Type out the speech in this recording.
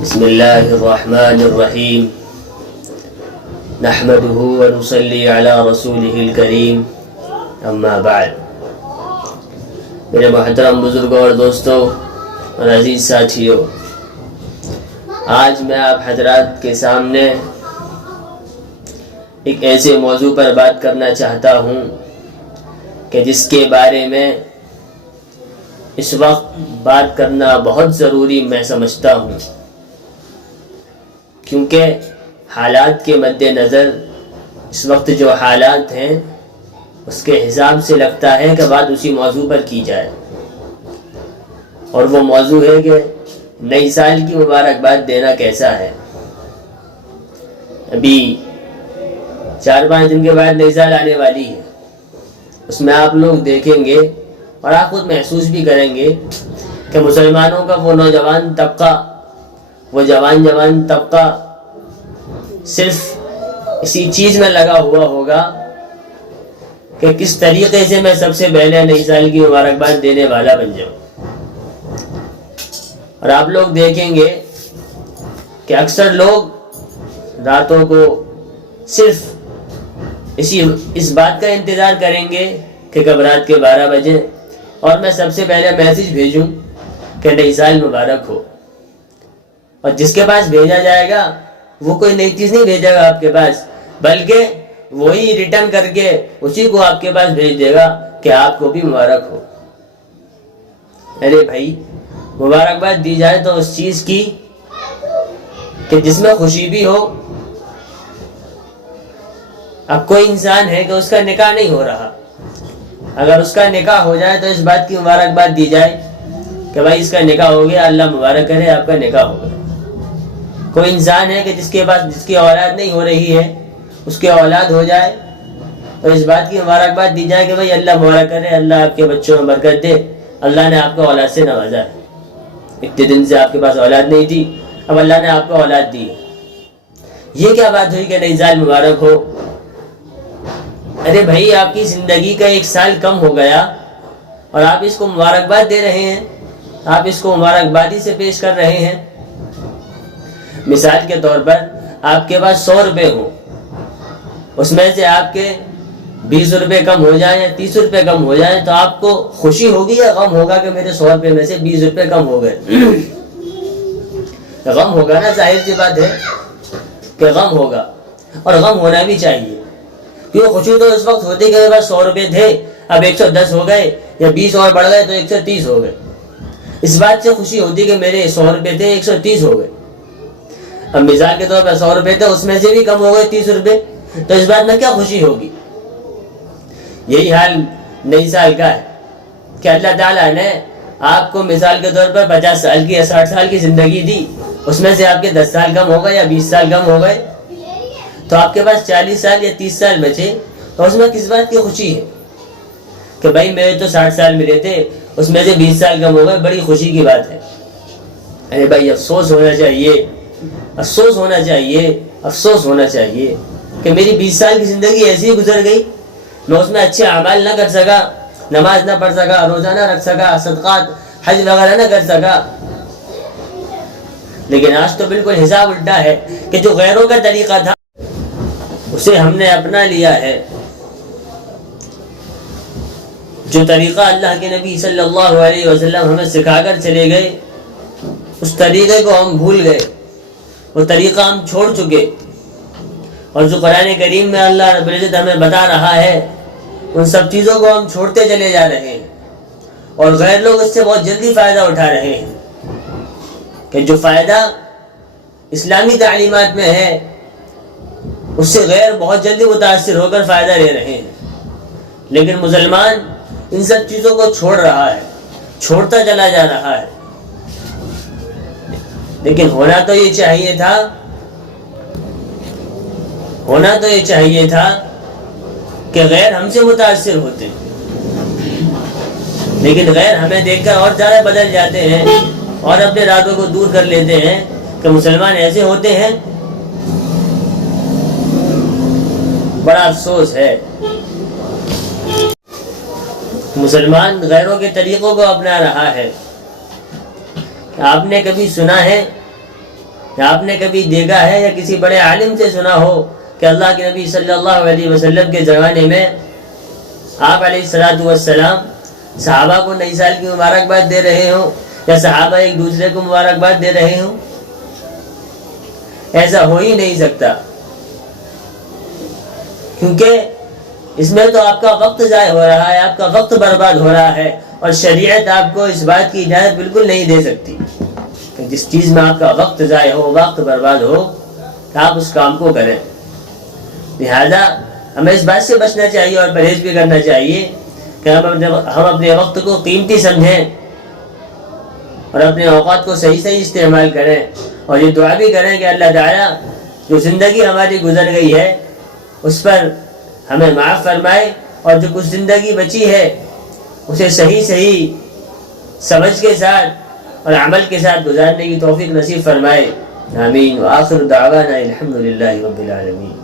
بسم اللہ الرحمن الرحیم نحمده ونصلی علی رسولہ الکریم اما بعد۔ میرے محترم بزرگوں اور دوستوں اور عزیز ساتھیوں، آج میں آپ حضرات کے سامنے ایک ایسے موضوع پر بات کرنا چاہتا ہوں کہ جس کے بارے میں اس وقت بات کرنا بہت ضروری میں سمجھتا ہوں، کیونکہ حالات کے مد نظر اس وقت جو حالات ہیں اس کے حساب سے لگتا ہے کہ بات اسی موضوع پر کی جائے، اور وہ موضوع ہے کہ نئی سال کی مبارکباد دینا کیسا ہے۔ ابھی 4-5 دن کے بعد نئی سال آنے والی ہے، اس میں آپ لوگ دیکھیں گے اور آپ خود محسوس بھی کریں گے کہ مسلمانوں کا وہ نوجوان طبقہ، وہ جوان طبقہ صرف اسی چیز میں لگا ہوا ہوگا کہ کس طریقے سے میں سب سے پہلے نئی سال کی مبارکباد دینے والا بن جاؤں۔ اور آپ لوگ دیکھیں گے کہ اکثر لوگ راتوں کو صرف اس بات کا انتظار کریں گے کہ کب رات کے 12 بجے اور میں سب سے پہلے میسج بھیجوں کہ نئی سال مبارک ہو، اور جس کے پاس بھیجا جائے گا وہ کوئی نئی چیز نہیں بھیجے گا آپ کے پاس، بلکہ وہی ریٹرن کر کے اسی کو آپ کے پاس بھیج دے گا کہ آپ کو بھی مبارک ہو۔ ارے بھائی، مبارکباد دی جائے تو اس چیز کی کہ جس میں خوشی بھی ہو۔ اب کوئی انسان ہے کہ اس کا نکاح نہیں ہو رہا، اگر اس کا نکاح ہو جائے تو اس بات کی مبارکباد دی جائے کہ بھائی اس کا نکاح ہو گیا، اللہ مبارک کرے، آپ کا نکاح ہو گیا۔ کوئی انسان ہے کہ جس کی اولاد نہیں ہو رہی ہے، اس کی اولاد ہو جائے تو اس بات کی مبارکباد دی جائے کہ بھائی اللہ مبارک کرے، اللہ آپ کے بچوں میں برکت دے، اللہ نے آپ کو اولاد سے نوازا ہے، اتنے دن سے آپ کے پاس اولاد نہیں تھی، اب اللہ نے آپ کو اولاد دی۔ یہ کیا بات ہوئی کہ نئی سال مبارک ہو؟ ارے بھائی، آپ کی زندگی کا 1 سال کم ہو گیا اور آپ اس کو مبارکباد دے رہے ہیں، آپ اس کو مبارکبادی سے پیش کر رہے ہیں۔ مثال کے طور پر آپ کے پاس 100 روپے ہوں، اس میں سے آپ کے 20 روپے کم ہو جائیں یا 30 روپے کم ہو جائیں تو آپ کو خوشی ہوگی یا غم ہوگا کہ میرے 100 روپے میں سے 20 روپے کم ہو گئے؟ غم ہوگا نا، ظاہر سی بات ہے کہ غم ہوگا، اور غم ہونا بھی چاہیے، کیونکہ خوشی تو اس وقت ہوتی کہ میرے پاس 100 روپے تھے، اب 110 ہو گئے یا 20 اور بڑھ گئے تو 130 ہو گئے۔ اس بات سے خوشی ہوتی کہ میرے 100 روپے تھے 130 ہو گئے۔ اب مثال کے طور پر 100 روپے تھے، اس میں سے بھی کم ہو گئے 30 روپے، تو اس بات میں کیا خوشی ہوگی؟ یہی حال نئی سال کا ہے کہ اللہ تعالیٰ نے آپ کو مثال کے طور پر 50 سال کی یا 60 سال کی زندگی دی، اس میں سے آپ کے 10 سال کم ہو گئے یا 20 سال کم ہو گئے، تو آپ کے پاس 40 سال یا 30 سال بچے، تو اس میں کس بات کی خوشی ہے کہ بھائی میرے تو 60 سال ملے تھے، اس میں سے 20 سال کم ہو گئے، بڑی خوشی کی بات ہے۔ ارے بھائی، افسوس ہونا چاہیے، افسوس ہونا چاہیے، افسوس ہونا چاہیے کہ میری 20 سال کی زندگی ایسی ہی گزر گئی، میں اس میں اچھے اعمال نہ کر سکا، نماز نہ پڑھ سکا، روزہ نہ رکھ سکا، صدقات حج وغیرہ نہ کر سکا۔ لیکن آج تو بالکل حساب الٹا ہے کہ جو غیروں کا طریقہ تھا اسے ہم نے اپنا لیا ہے، جو طریقہ اللہ کے نبی صلی اللہ علیہ وسلم ہمیں سکھا کر چلے گئے، اس طریقے کو ہم بھول گئے، وہ طریقہ ہم چھوڑ چکے، اور جو قرآن کریم میں اللہ رب العزت ہمیں بتا رہا ہے ان سب چیزوں کو ہم چھوڑتے چلے جا رہے ہیں، اور غیر لوگ اس سے بہت جلدی فائدہ اٹھا رہے ہیں کہ جو فائدہ اسلامی تعلیمات میں ہے اس سے غیر بہت جلدی متاثر ہو کر فائدہ لے رہے ہیں۔ لیکن مسلمان ان سب چیزوں کو چھوڑ رہا ہے، چھوڑتا چلا جا رہا ہے۔ لیکن ہونا تو یہ چاہیے تھا کہ غیر ہم سے متاثر ہوتے، لیکن غیر ہمیں دیکھ کر اور زیادہ بدل جاتے ہیں اور اپنے ارادوں کو دور کر لیتے ہیں کہ مسلمان ایسے ہوتے ہیں۔ بڑا افسوس ہے، مسلمان غیروں کے طریقوں کو اپنا رہا ہے۔ آپ نے کبھی سنا ہے یا آپ نے کبھی دیکھا ہے یا کسی بڑے عالم سے سنا ہو کہ اللہ کے نبی صلی اللہ علیہ وسلم کے زمانے میں آپ علیہ الصلوۃ والسلام صحابہ کو نئی سال کی مبارکباد دے رہے ہوں یا صحابہ ایک دوسرے کو مبارکباد دے رہے ہوں؟ ایسا ہو ہی نہیں سکتا، کیونکہ اس میں تو آپ کا وقت ضائع ہو رہا ہے، آپ کا وقت برباد ہو رہا ہے، اور شریعت آپ کو اس بات کی اجازت بالکل نہیں دے سکتی کہ جس چیز میں آپ کا وقت ضائع ہو، وقت برباد ہو، کہ آپ اس کام کو کریں۔ لہذا ہمیں اس بات سے بچنا چاہیے اور پرہیز بھی کرنا چاہیے کہ ہم اپنے وقت کو قیمتی سمجھیں اور اپنے اوقات کو صحیح استعمال کریں، اور یہ دعا بھی کریں کہ اللہ تعالیٰ جو زندگی ہماری گزر گئی ہے اس پر ہمیں معاف فرمائے، اور جو کچھ زندگی بچی ہے اسے صحیح سمجھ کے ساتھ اور عمل کے ساتھ گزارنے کی توفیق نصیب فرمائے۔ آمین۔ وآخر دعوانا الحمدللہ رب العالمین۔